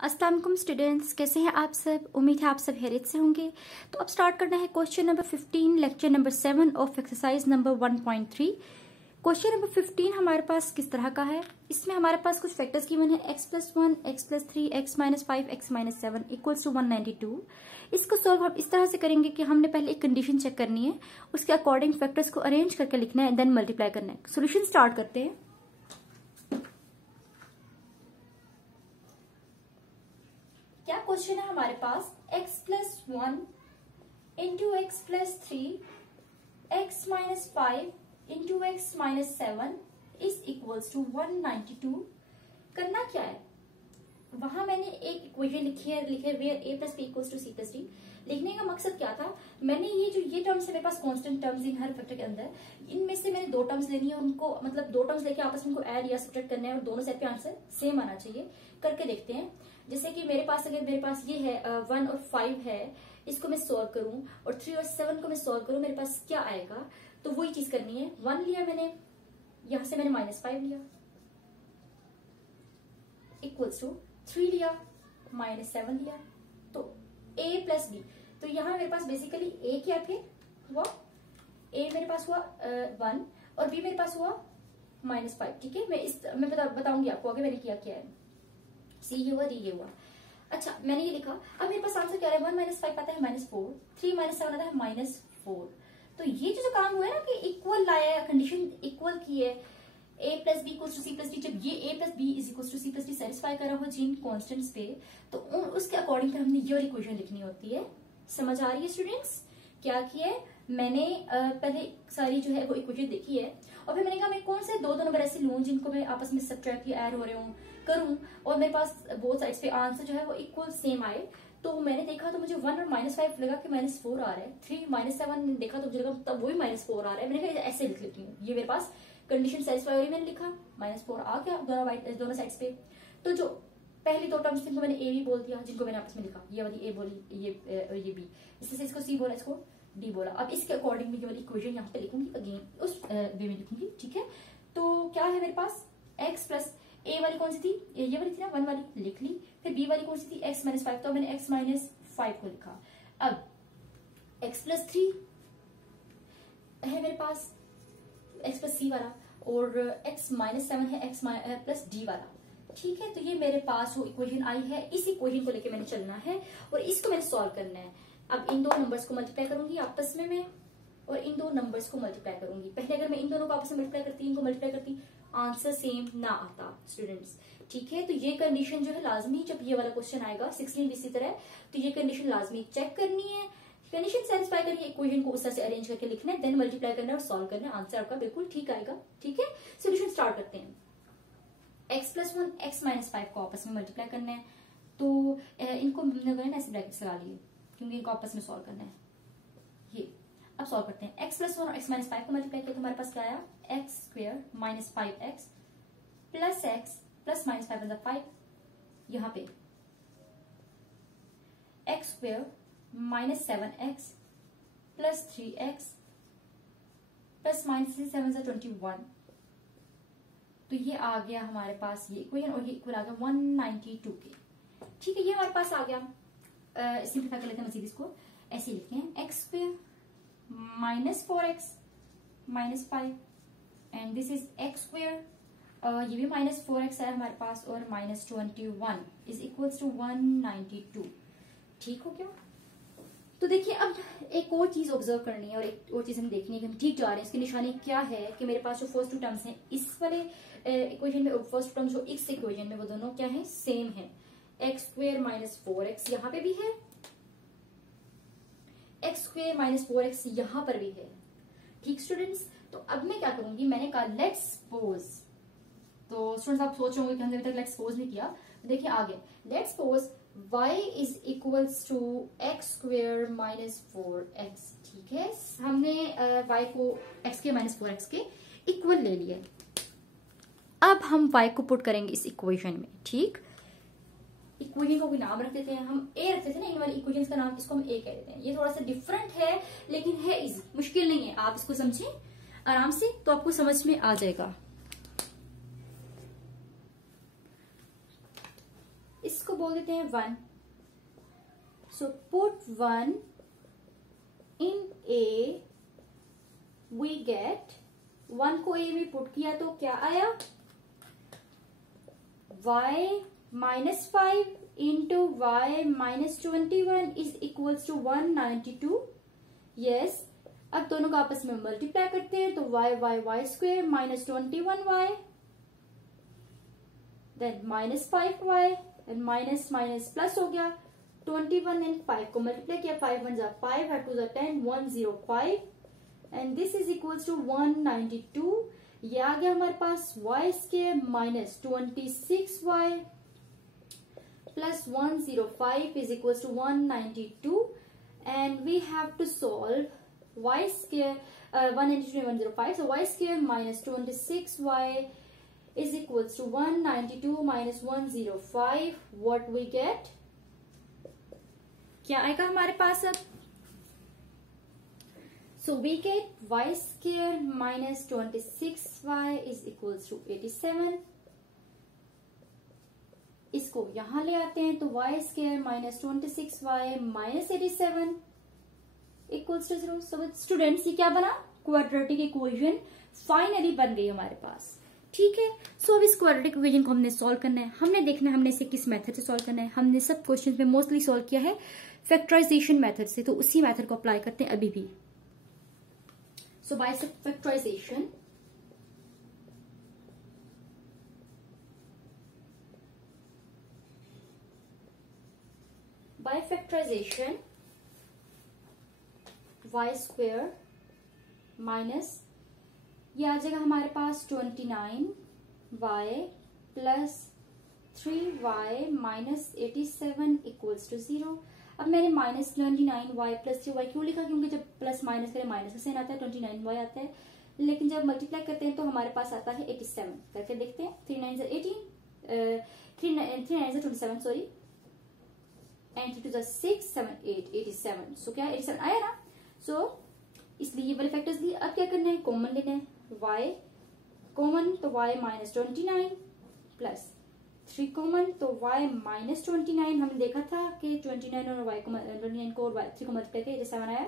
अस्सलाम वालेकुम स्टूडेंट्स, कैसे हैं आप सब। उम्मीद है आप सब खैरियत से होंगे। तो अब स्टार्ट करना है question number 15 lecture number 7 of exercise number 1.3। Question number 15 हमारे पास किस तरह का है। इसमें हमारे पास कुछ फैक्टर्स गिवन है x+1, x+3, x-5, x-7 equals to 192। इसको सॉल्व हम इस तरह से करेंगे कि हमने पहले एक कंडीशन चेक करनी है, उसके अकॉर्डिंग फैक्टर्स को अरेंज करके लिखना है, देन मल्टीप्लाई करना है। सोल्यूशन स्टार्ट करते हैं। क्या क्वेश्चन है हमारे पास, x+1 into x+3 x-5 into x-7 is equals to 192। करना क्या है, वहां मैंने एक इक्वेशन लिखी है, लिखे where a plus B equals to C plus D. लिखने का मकसद क्या था, मैंने ये टर्म्स है मेरे पास कांस्टेंट टर्म्स इन हर फैक्टर के अंदर, इनमें से मैंने दो टर्म्स लेनी है, उनको मतलब दो टर्म्स लेके आपस में उनको ऐड या सब्ट्रैक्ट करना है और दोनों सेट पे आंसर सेम आना चाहिए। करके देखते हैं। जैसे कि मेरे पास अगर मेरे पास ये है 1 और 5 है, इसको मैं सोल्व करूं और 3 और 7 को मैं सोल्व करूं, मेरे पास क्या आएगा। तो वही चीज करनी है। 1 लिया मैंने, यहां से मैंने -5 लिया इक्वल्स टू 3 लिया, -7 लिया, तो a प्लस बी। तो यहाँ मेरे पास बेसिकली a क्या थे हुआ, a मेरे पास हुआ 1 और b मेरे पास हुआ -5। ठीक है, मैं बताऊंगी आपको आगे मैंने किया क्या है। सी ये हुआ, डी ये हुआ। अच्छा, मैंने ये लिखा। अब मेरे पास आंसर क्या है, 1 - 5 आता है -4, 3 - 7 आता है -4। तो ये जो काम हुआ है ना कि इक्वल लाया है, कंडीशन इक्वल की है, a plus B equals to C plus D. जब ये a plus B is equals to C plus D satisfy करा हुआ जिन कॉन्स्टेंट्स पे, तो उसके अकॉर्डिंग हमने ये वाली इक्वेशन लिखनी होती है। समझ आ रही है स्टूडेंट्स। क्या किया है मैंने, पहले सारी जो है वो इक्वेशन देखी है और फिर मैंने कहा मैं कौन से दो नंबर ऐसे लूं जिनको मैं आपस में सब्ट्रैक्ट या ऐड हो रहे हूँ करूं और मेरे पास बोथ साइड्स पे आंसर जो है वो इक्वल सेम आए। तो मैंने देखा तो मुझे 1 और -5 लगा कि -4 आ रहा है। 3 -7 देखा तो मुझे लगा तब वही -4 आ रहा है। मैंने कहा ऐसे लिख लेती हूँ, ये मेरे पास कंडीशन सेटिस्फाई हो रही, मैंने लिखा -4 आ गया दोनों साइड्स पे। तो जो पहली दो टर्म्स जिनको मैंने ए बी बोल दिया, जिनको मैंने आपस में लिखा, ये वाली ए बोली, ये बी, इससे इसको सी बोला, इसको डी बोला। अब इसके अकॉर्डिंग मैं ये वाली इक्वेशन यहाँ पे लिखूंगी, अगेन उस वे में लिखूंगी। ठीक है, तो क्या है मेरे पास x प्लस ए वाली कौन सी थी, ये वाली थी ना 1 वाली, लिख ली। फिर बी वाली कौन सी थी, x-5, तो मैंने x-5 को लिखा। अब x+3 है मेरे पास, x प्लस सी वाला, और x-7 है x प्लस डी वाला। ठीक है, तो ये मेरे पास वो इक्वेशन आई है। इस इक्वेशन को लेके मैंने चलना है और इसको मैंने सॉल्व करना है। अब इन दो नंबर्स को मल्टीप्लाई करूंगी आपस में मैं, और इन दो नंबर्स को मल्टीप्लाई करूंगी। पहले अगर मैं इन दोनों को आपस में मल्टीप्लाई करती, इनको मल्टीप्लाई करती, आंसर सेम ना आता स्टूडेंट्स। ठीक है, तो ये कंडीशन जो है लाजमी, जब ये वाला क्वेश्चन आएगा 16 इसी तरह, तो ये कंडीशन लाजमी चेक करनी है। कंडीशन सेटिस्फाई करनी है, इक्वेशन को उस तरह से अरेंज करके लिखना है, देन मल्टीप्लाई करना है और सॉल्व करना है, आंसर आपका बिल्कुल ठीक आएगा। ठीक है, सोल्यूशन स्टार्ट करते हैं। x+1 x-5 को आपस में मल्टीप्लाई करना है, तो इनको ऐसे ब्रैकेट्स लगा लिए क्योंकि इनको आपस में सॉल्व करना है। ये अब सॉल्व करते हैं। x+1 और x-5 को मल्टीप्लाई किया तो हमारे पास क्या आया, x² - 5x plus x plus -5 मतलब 5। यहाँ पे x² - 7x plus 3x plus -7 21। तो ये आ गया हमारे पास ये इक्वेशन, और ये इक्वल आ गया 192 के। ठीक है, ये हमारे पास आ गया। सिंपलीफाई कर लेते हैं मजीद, इसको ऐसे लिखते हैं, x² - 4x - 5 and this is x², ये भी -4x है हमारे पास, और -21 इज इक्वल्स टू 192। ठीक हो गया। तो देखिए, अब एक और चीज ऑब्जर्व करनी है और एक और चीज हमें देखनी है कि हम ठीक जा रहे हैं। इसकी निशानी क्या है कि मेरे पास जो फर्स्ट टू टर्म्स हैं इस वाले इक्वेशन में, फर्स्ट टर्म जो इस इक्वेशन में, वो दोनों क्या है, सेम है। x² - 4x यहाँ पे भी है, x² - 4x यहाँ पर भी है। ठीक स्टूडेंट्स, तो अब मैं क्या करूंगी, मैंने कहा लेट्स सपोज, तो स्टूडेंट्स आप सोच रहे होंगे कि हमने अभी तक लेट्स सपोज नहीं किया। देखिए आगे, let's suppose y is equals to x² - 4x। ठीक है, हमने y को x² - 4x के इक्वल ले लिया। अब हम y को पुट करेंगे इस इक्वेशन में। ठीक, इक्वेशन को कोई नाम रख देते हैं, हम a रखते थे ना इन वाली इक्वेशंस का नाम, इसको हम a कह देते हैं। ये थोड़ा सा डिफरेंट है लेकिन है इजी, मुश्किल नहीं है। आप इसको समझें आराम से तो आपको समझ में आ जाएगा। इसको बोल देते हैं 1. So put 1 in A, we get 1 को ए में पुट किया तो क्या आया, y minus 5 into y minus 21 is equals to 192. Yes, अब दोनों का आपस में मल्टीप्लाई करते हैं तो y square minus 21y, then minus 5y and minus minus plus हो गया. 21 एंड 5 को मल्टीप्लाई किया, 5 1 जा 5, 5 2 जा 10, 105 and this is equals to 192. ये आ गया हमारे पास y square minus 26y plus 105 is equals to 192 and we have to solve y square 192 105. So y square minus 26y is equals to 192 minus 105. What we get? क्या आएगा हमारे पास अब? So we get y square minus 26y is equals to 87. इसको यहां ले आते हैं तो y square minus 26y minus 87 equals to 0. So students ये क्या बना, क्वाड्रेटिक इक्वेशन फाइनली बन गई हमारे पास. ठीक है, सो अब इस क्वाड्रेटिक इक्वेशन को हमने सॉल्व करना है. हमने देखना है हमने इसे किस मेथड से सॉल्व करना है. हमने सब क्वेश्चंस में मोस्टली सॉल्व किया है फैक्टराइजेशन मेथड से, तो उसी मेथड को अप्लाई करते हैं अभी भी. So by factorisation y square minus ये आ जाएगा हमारे पास 29y plus 3y minus 87 equals to 0. अब मैंने माइनस 29y प्लस 3y क्यों लिखा, क्योंकि जब प्लस माइनस करें माइनस का साइन आता है, 29y आता है, लेकिन जब मल्टीप्लाई करते हैं तो हमारे पास आता है 87. करके देखते हैं, 3 9 18 3 9 27 सॉरी एंड 3 2 6 7 8 87. सो क्या 87 आया ना. सो इसलिए ये वाले फैक्टर्स लिए. अब क्या करना है, कॉमन लेना है, y कॉमन तो y माइनस 29 प्लस 3 कॉमन तो y माइनस 29. हमने देखा था कि 29 और y को 29 को और 3 को मल्टीप्लाई किया 7 आया,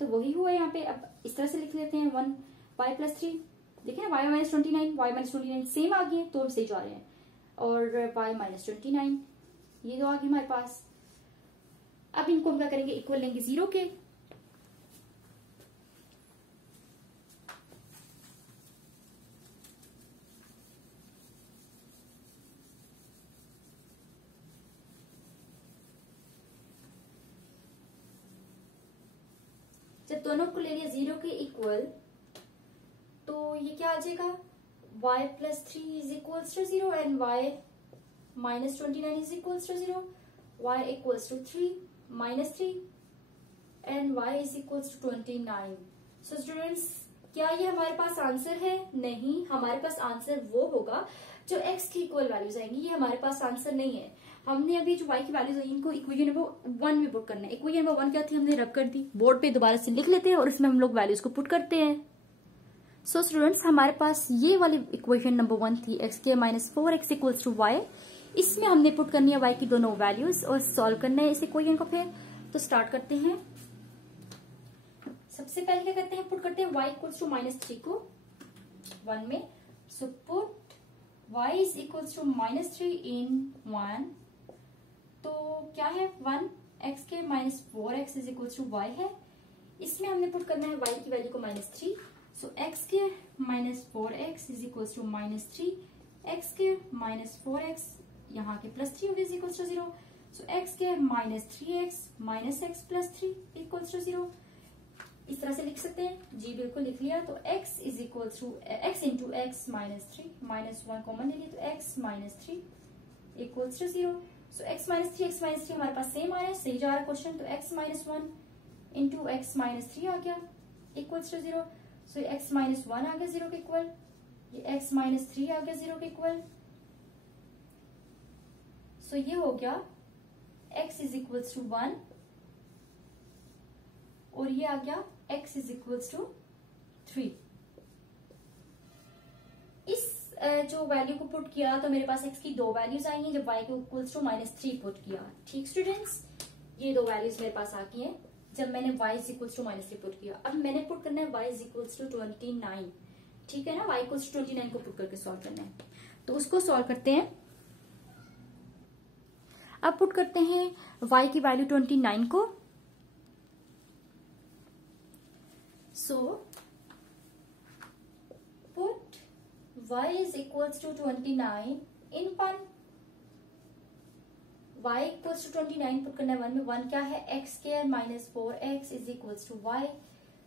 तो वही हुआ यहाँ पे. अब इस तरह से लिख लेते हैं 1 y प्लस 3. देखिए ना y माइनस 29 सेम आ गए तो हम सही जा रहे हैं. और y माइनस 29 ये तो आ गए हमारे पास. अब इनको हम क्या करेंगे, इक्वल लेंगे 0 के. जब दोनों को ले लिया 0 के इक्वल तो ये क्या आ जाएगा, y plus 3 is equals to 0 and y minus 29 is equals to 0. y equals to 3 minus 3 and y is equals to 29. So students क्या ये हमारे पास आंसर है? नहीं, हमारे पास आंसर वो होगा जो x की इक्वल वैल्यूज आएंगी. ये हमारे पास आंसर नहीं है. हमने अभी जो y की वैल्यूज आई इनको इक्वेशन नंबर 1 में पुट करना है. इक्वेशन नंबर 1 क्या थी, हमने रब कर दी. बोर्ड पे दोबारा से लिख लेते हैं और इसमें हम लोग वैल्यूज को पुट करते हैं. सो स्टूडेंट्स हमारे पास ये वाली इक्वेशन नंबर 1 थी, x के minus 4x equals to y. इसमें हमने पुट करनी है y की दोनों वैल्यूज और सॉल्व करना है इस इक्वेशन को. फिर तो स्टार्ट करते हैं. सबसे पहले क्या करते हैं, पुट करते हैं y इक्वल्स टू माइनस 3 को 1 में. So put y is equals to minus 3 in 1. तो क्या है 1 x के minus 4x is equals to y है. इसमें हमने पुट करना है y की वैल्यू को माइनस 3. सो x के minus 4x is equals to minus 3, x के माइनस 4x यहाँ के plus 3 is equals to 0. So x के minus 3x minus x plus 3 equals to 0. इस तरह से लिख सकते हैं. जी बिल्कुल लिख लिया. तो x is equals to x into X minus 3 minus 1 common ले लिया तो x minus 3 equals to 0. So x minus 3 हमारे पास सेम आ रहा है, सही जा रहा है क्वेश्चन. तो x minus 1 into X minus 3 आ गया equals to 0. So x minus 1 आ गया 0 के इक्वल, ये x माइनस 3 आ गया 0 के इक्वल. सो ये हो गया x इज इक्वल्स टू 1 और ये आ गया x इज इक्वल्स टू 3. इस जो वैल्यू को पुट किया तो मेरे पास x की 2 वैल्यूज आई हैं जब y को इक्वल्स टू -3 पुट किया। ठीक स्टूडेंट्स, ये 2 वैल्यूज मेरे पास आ गई हैं जब मैंने y इक्वल्स टू -3 पुट किया। अब मैंने पुट करना है y इक्वल्स टू 29। ठीक है ना, y इक्वल्स टू 29 को पुट करके सॉल्व करना है, तो उसको सॉल्व करते हैं। अब पुट करते हैं y की वैल्यू 29 को। सो put y is equals to 29 in 1। y equals to 29 put करना है 1 में। 1 क्या है, x square minus 4x is equals to y।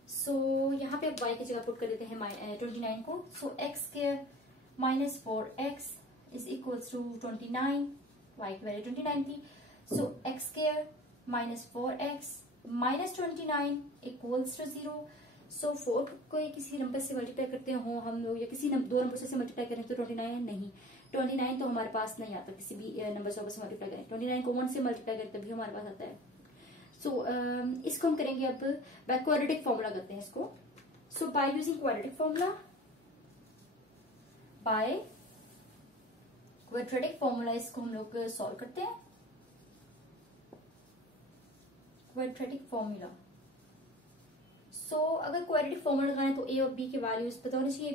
So यहाँ पे अब y की जगह पुट कर देते हैं 29 को। So x square minus 4x is equals to 29। y की वैल्यू 29 थी। So x square minus 4x minus 29 equals to 0। So 4 को किसी नंबर से मल्टीप्लाई करते हो हम लोग, या किसी 2 नंबर से मल्टीप्लाई करें तो 29 नहीं, 29 तो हमारे पास नहीं आता, किसी भी नंबर से मल्टीप्लाई करें 29 को 1 से मल्टीप्लाई करें तभी हमारे पास आता है। सो इसको हम करेंगे अब बाय क्वाड्रेटिक फॉर्मूला करते हैं इसको। So by using quadratic formula, by quadratic formula इसको हम लोग सॉल्व करते हैं। क्वाड्रेटिक फॉर्मूला, सो अगर क्वाड्रेटिक फॉर्मूला लगाएं तो a और b के वैल्यूज पता होनी चाहिए, a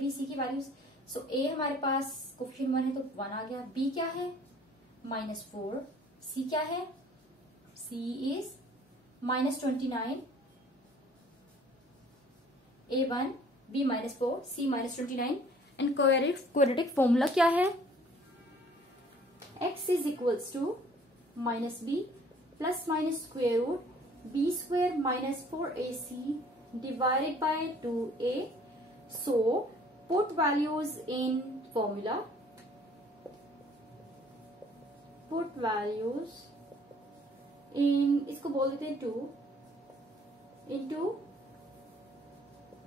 b c की वैल्यूज। सो a हमारे पास कोफिशिएंट 1 है तो 1 आ गया। b क्या है, -4। c क्या है, c is -29। a1 b -4 c -29 and quadratic formula क्या है, x is equals to -b plus minus square root b square minus 4ac divided by 2a. So put values in formula. Put values in, इसको बोल देते हैं 2 into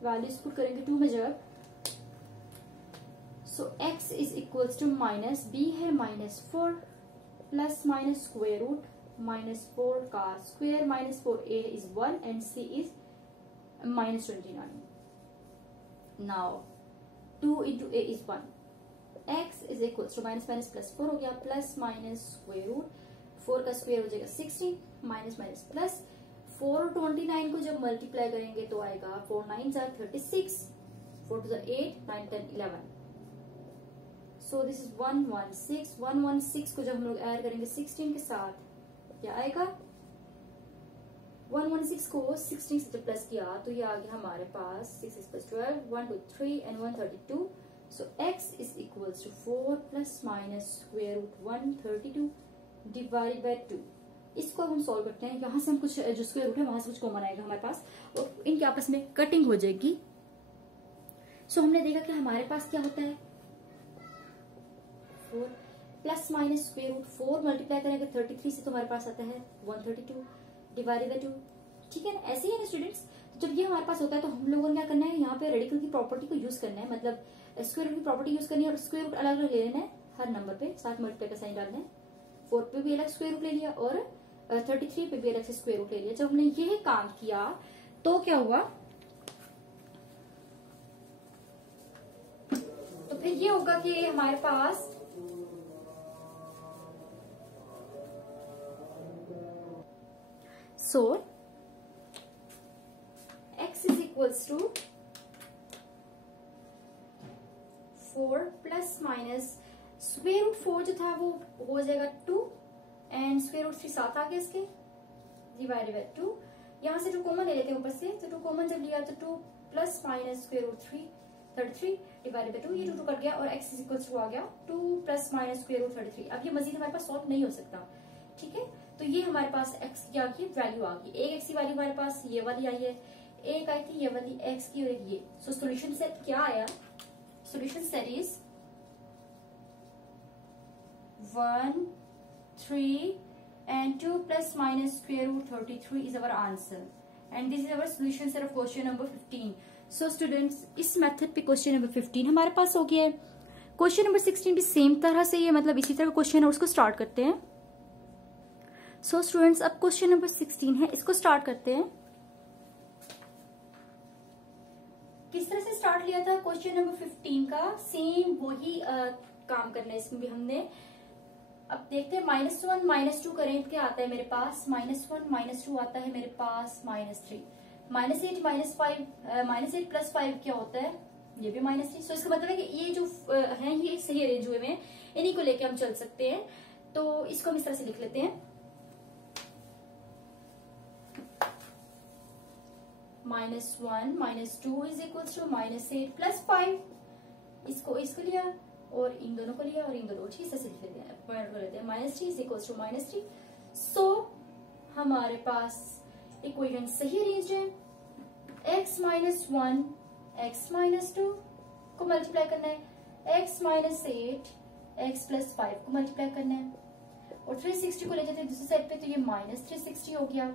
values put करेंगे 2 में जब। So x is equals to minus b है -4 plus minus square root -4 का square minus 4a is 1 and c is -29. Now 2 into a is 1. x is equals to minus plus 4 हो गया, plus minus square root 4 का square हो जाएगा 16 minus plus 4 और 29 को जब मल्टीप्लाई करेंगे तो आएगा 4 9 are 36, 4 2 8 9 10 11। So this is 116। 116 को जब हम लोग ऐड करेंगे 16 के साथ क्या आएगा, 116 को 16 से जब प्लस किया तो ये आ गया हमारे पास 6 + 12 1 2 3 and 132। So x is equals to 4 plus minus square root 132 divided by 2। इसको हम सॉल्व करते हैं। यहाँ से हम कुछ जो स्क्वायर रूट है वहां से कुछ कॉमन आएगा हमारे पास और इनके आपस में कटिंग हो जाएगी। सो हमने देखा कि हमारे पास क्या होता है, 4 plus minus square root 4 multiply करेंगे 33 से तो हमारे पास आता है 132 डिवाइडेड बाय 2। ठीक है ना, ऐसे ही है ना स्टूडेंट्स। जब ये हमारे पास होता है तो हम लोगों ने क्या करना है, यहाँ पे रेडिकल की प्रॉपर्टी को यूज करना है, मतलब स्क्वायर रूट की प्रॉपर्टी यूज करनी है और स्क्वायर रूट अलग अलग ले लेना है हर नंबर पे, साथ मल्टीप्लाई का साइन डालना है। 4 पे भी अलग स्क्वायर रूट ले लिया और 33 पे भी अलग से स्क्वायर रूट ले लिया। जब हमने ये काम किया तो क्या हुआ, तो फिर ये होगा कि हमारे पास So x is equals to 4 plus minus square root 4 जो था वो हो जाएगा 2 एंड स्क्वायर रूट 3 साथ आ गया इसके डिवाइडेड बाय 2। यहाँ से 2 कॉमन ले लेते हैं ऊपर से, तो 2 कॉमन जब लिया तो 2 plus minus square root 3 33 divided by 2, ये 2 कट गया और x इज इक्वल्स टू आ गया 2 प्लस माइनस स्क्वायर रूट 33। अब ये मजीद हमारे पास सॉल्व नहीं हो सकता। ठीक है, तो ये हमारे पास x क्या की वैल्यू आ गई, एक x की वैल्यू हमारे पास ये वाली आई है, एक आई थी ये वाली x की और एक ये। सो सॉल्यूशन सेट क्या आया, solution set is 1 3 and 2 plus minus square root 33 is our answer and this is our solution set of question number 15. So students, इस मेथड पे क्वेश्चन नंबर 15 हमारे पास हो गया है। क्वेश्चन नंबर 16 भी सेम तरह से, ये मतलब इसी तरह का क्वेश्चन है, उसको स्टार्ट करते हैं। सो स्टूडेंट्स, अब क्वेश्चन नंबर 16 है, इसको स्टार्ट करते हैं। किस तरह से स्टार्ट लिया था क्वेश्चन नंबर 15 का, सेम वही काम करना है इसमें भी हमने। अब देखते हैं -1 -2 करें तो क्या आता है मेरे पास, -1 -2 आता है मेरे पास -3, -8 -5 -8 + 5 क्या होता है, ये भी -3। सो इसका मतलब है कि ये जो है ये सही अरेंज हुए में, इन्हीं को लेके हम चल सकते हैं। तो इसको हम इस तरह से लिख लेते हैं, -1 -2 इज इक्वल टू -8 + 5। इसको लिया और इन दोनों को लिया और इन दोनों ठीक से लिख लेते हैं, पॉइंट कर लेते हैं, -3 इज इक्वल टू -3। सो हमारे पास इक्वेशन सही अरेंज है। x -1 x -2 को मल्टीप्लाई करना है, x -8 x + 5 को मल्टीप्लाई करना है, और 360 को ले जाते हैं दूसरी साइड पे, तो ये -360 हो गया।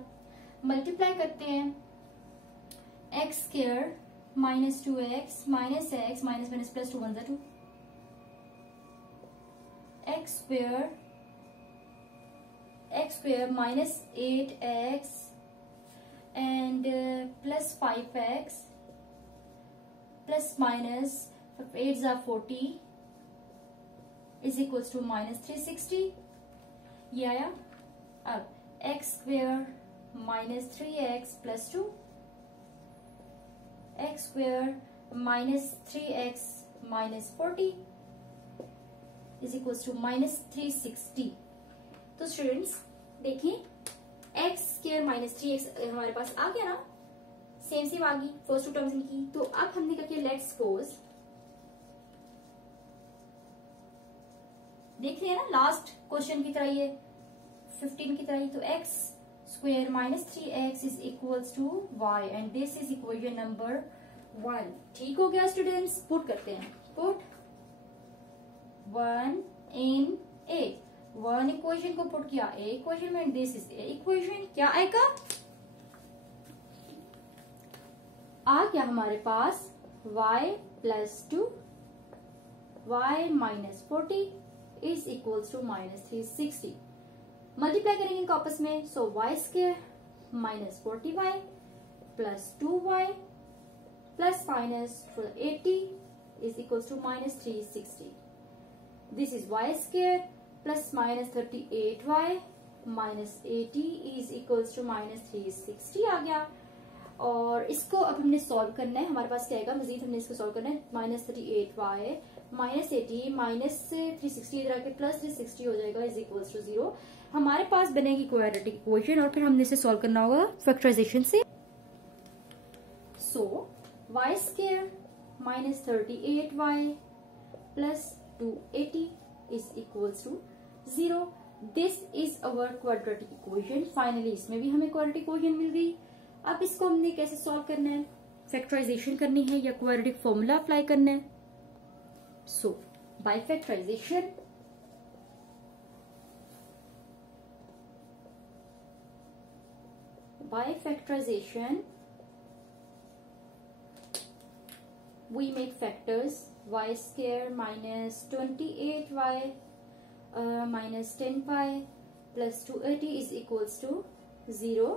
मल्टीप्लाई करते हैं x² -2x -x -+2 1 2, x² -8x and +5x +-8 are 40 is equals to -360, ये आया। अब x² -3x + 2, x² -3x -40 is equals to -360। तो स्टूडेंट्स देखिए x² -3x हमारे पास आ गया ना, सेम आ गई फर्स्ट टू टर्म्स इनकी। तो अब हमने क्या किया, लेट्स सपोज देख रहे हैं ना लास्ट क्वेश्चन की तरह, ये 15 की तरह ही। तो x² -3x is equals to y and this is equation number 1। ठीक हो गया स्टूडेंट्स, पुट करते हैं, पुट 1 in a, 1 इक्वेशन को पुट किया a इक्वेशन में, दिस इज a इक्वेशन। क्या आएगा, आ गया हमारे पास y + 2 y -40 is equals to -360। Multiply करेंगे इनको आपस में, सो y² -40y + 2y ±80 is equals to -360। This is y² +-38y -80 is equals to -360 आ गया। और इसको अब हमने सॉल्व करना है, हमारे पास क्या आएगा मजीद, हमने इसको सॉल्व करना है, -38y -80 -360 इधर आके +360 हो जाएगा इज इक्वल्स टू 0। हमारे पास बनेगी क्वाड्रेटिक इक्वेशन और फिर हमने इसे सॉल्व करना होगा फैक्टराइजेशन से। सो y² -38y +280 is equals to 0। This is our quadratic equation. Finally इसमें भी हमें क्वाड्रेटिक इक्वेशन मिल गई। अब इसको हमने कैसे सॉल्व करना है, फैक्टराइजेशन करनी है या क्वाड्रेटिक फॉर्मूला अप्लाई करना है। So by factorisation we make factors y² -28y -10y +280 is equals to 0।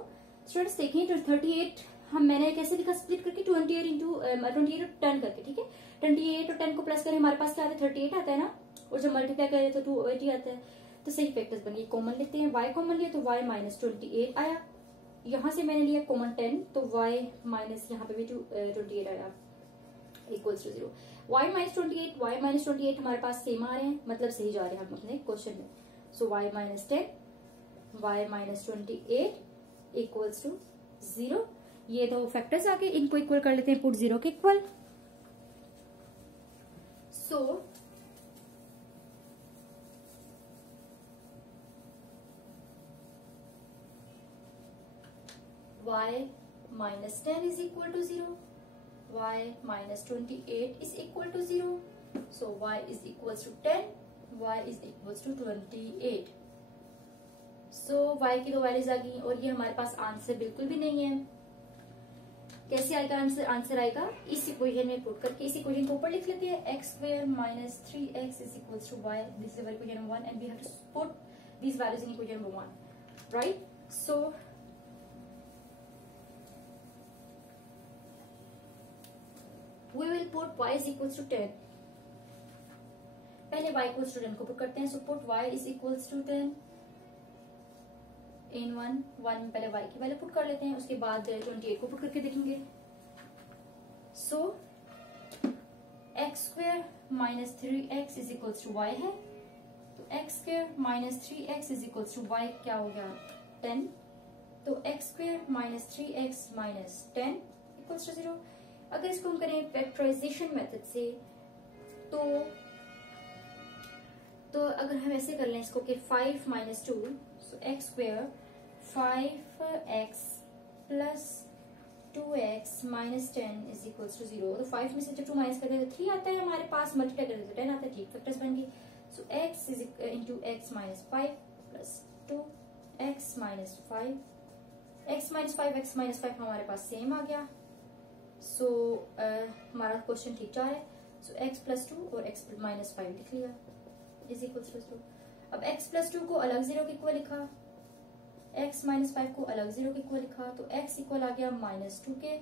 Students देखिए 38 मैंने कैसे लिखा, स्प्लिट करके 28 इंटू 28 और 10 करके, ठीक है। 28 और 10 को प्लस करें, हमारे पास क्या आता है 38 आता है ना, और जब मल्टीप्लाई करें तो 280 आता है। तो सही फैक्टर्स बनिए, कॉमन लेते हैं, y कॉमन लिया तो y -28 आया, यहाँ से मैंने लिया कॉमन 10 तो y माइनस यहाँ पे भी 28 आया इक्वल्स टू 0। y -28 हमारे पास सेम आ रहे हैं, मतलब सही जा रहे हैं हम अपने क्वेश्चन में। सो y -10 y -28 इक्वल्स टू 0। ये दो फैक्टर्स आके इनको इक्वल कर लेते हैं, पुट 0 के equal. So y -10 is equal to 0, y -28 is equal to 0, so y is equals to 10, y is equals to 28। So y की दो वैल्यूज आ गई और ये हमारे पास आंसर बिल्कुल भी नहीं है। कैसे आएगा आंसर, आंसर आएगा इस इक्वेशन में पुट करके, इस इक्वेशन को ऊपर लिख लेते हैं, x² -3x is equals to y, this is our equation number 1 and we have to put these values in equation number 1, right? So we will put y is equals to 10. पहले y equals to 10 को put करते हैं. So put y is equals to 10 in 1 में पहले y की value put कर लेते हैं, उसके बाद 28 को पुट करके देखेंगे. So x square minus 3x is equals to y है. तो x square minus 3x is equals to y क्या हो गया 10. तो x square minus 3x minus 10 equals to 0. अगर इसको हम करें फैक्टराइजेशन मेथड से तो अगर हम ऐसे कर लें इसको कि 5 minus 2, so x square 5x प्लस 2x minus 10 is equals to 0. तो 5 में से जब 2 माइनस कर देते 3 आता है हमारे पास, मल्टीप्लाई कर देते 10 आता है. ठीक, फैक्टर्स बन गए. सो x is into X minus 5 plus 2x minus 5, x minus 5 x minus 5 हमारे पास सेम आ गया. सो हमारा क्वेश्चन ठीक जा रहा है. सो x प्लस 2 और x माइनस 5 लिख लिया इज इक्वल्स टू 0. अब x प्लस 2 को अलग 0 के इक्वल लिखा, x माइनस 5 को अलग 0 के इक्वल लिखा. तो x इक्वल आ गया माइनस 2 के,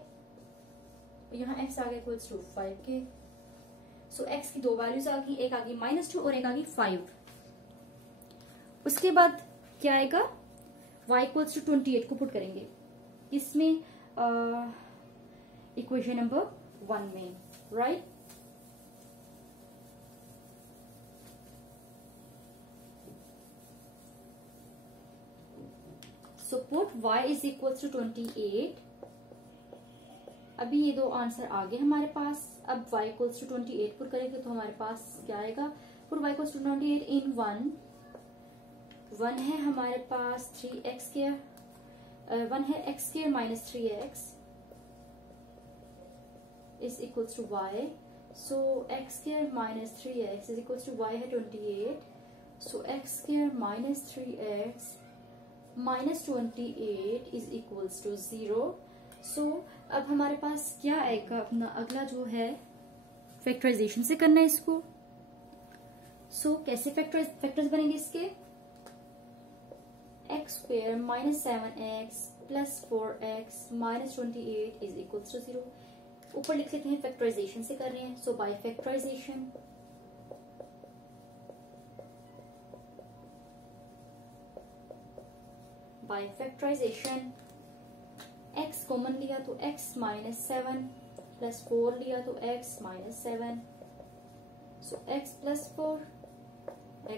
यहाँ x आ गया इक्वल्स टू 5 के. सो x की दो वैल्यूज आ गई, एक आ गई माइनस 2 और एक आ गई 5. उसके बाद क्या आएगा, y इक्वल्स टू 28 को पुट करेंगे इसमें इक्वेशन नंबर 1 में, right. So put y is equals to 28. अभी ये दो आंसर आ गए हमारे पास. अब y इक्वल्स टू 28 पुट करेंगे तो हमारे पास क्या आएगा, put y equals to 28 in 1 है हमारे पास 3x स्क्वायर, 1 है x square minus 3x is equals to y. So x square minus 3x is equals to y है 28. So x square minus 3x minus 28 is equals to 0. So अब हमारे पास क्या आएगा, अपना अगला जो है फैक्टराइजेशन से करना है इसको. सो कैसे फैक्टर्स बनेंगे इसके, x square minus 7x plus 4x minus 28 is equals to 0. ऊपर लिख लेते हैं फैक्टराइजेशन से कर रहे हैं. So by factorisation by factorisation x common लिया तो x माइनस 7 प्लस 4 लिया तो x minus 7. So x plus 4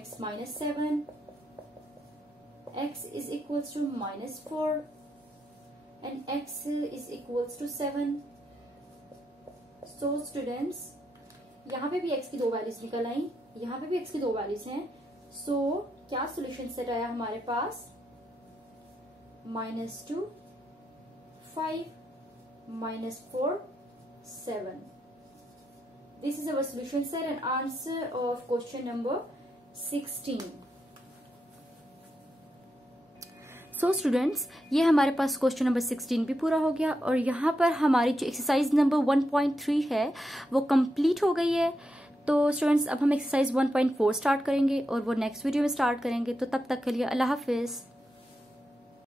x minus 7 x is equals to minus 4 and x is equals to 7. So students, यहाँ पे भी x की दो वैल्यूज निकल आई, यहाँ पे भी x की दो वैल्यूज हैं. सो क्या सोल्यूशन सेट आया हमारे पास, -2 5 -4 7. This is our solution set and answer of question number 16. So students, ये हमारे पास क्वेश्चन नंबर 16 भी पूरा हो गया और यहाँ पर हमारी जो एक्सरसाइज नंबर 1.3 है वो कंप्लीट हो गई है. तो स्टूडेंट्स अब हम एक्सरसाइज 1.4 स्टार्ट करेंगे और वो नेक्स्ट वीडियो में स्टार्ट करेंगे. तो तब तक के लिए अल्लाह हाफिज.